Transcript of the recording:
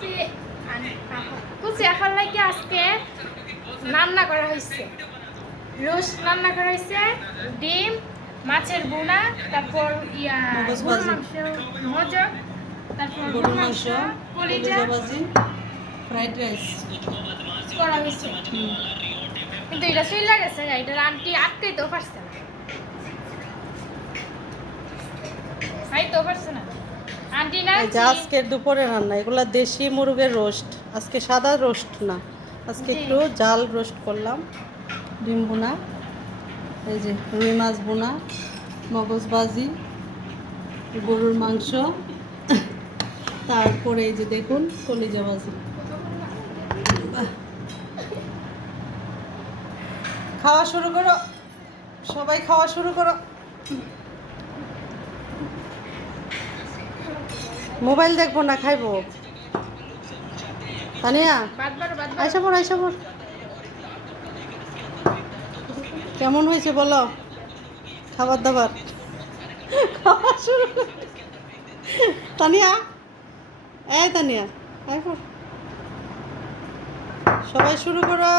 কুচি কুচি আখার লাগে আজকে রান্না করা হয়েছে রোস্ট রান্না করা হয়েছে ডিম মাছের বোনা তারপর ইয়া মগজ গরুর ভাজি। মাংস মজক তারপর গরুর মাংস কলিজা কলিজা ফ্রাইড রাইস। করা হয়েছে কিন্তু এটা চলে গেছে এটা আন্টি আটতেই তো পারছে না। তো পারছে না। যে আজকের দুপুরে রান্না এগুলো দেশি মুরগের রোস্ট। আজকে সাদা রোস্ট না। আজকে একটু জাল রোস্ট করলাম ডিম বোনা এই যে রুই মাছ বোনা মগজ ভাজি গরুর মাংস তারপরে এই যে দেখুন কলিজা ভাজি। খাওয়া শুরু করো। সবাই খাওয়া শুরু করো। মোবাইল দেখব না, খাইবো। তানিয়া, আইসা পড় আইসা পড়। কেমন হয়েছে বলো? খাবার দাবার? খাওয়া শুরু। তানিয়া, এই তানিয়া পড়। সবাই শুরু করো।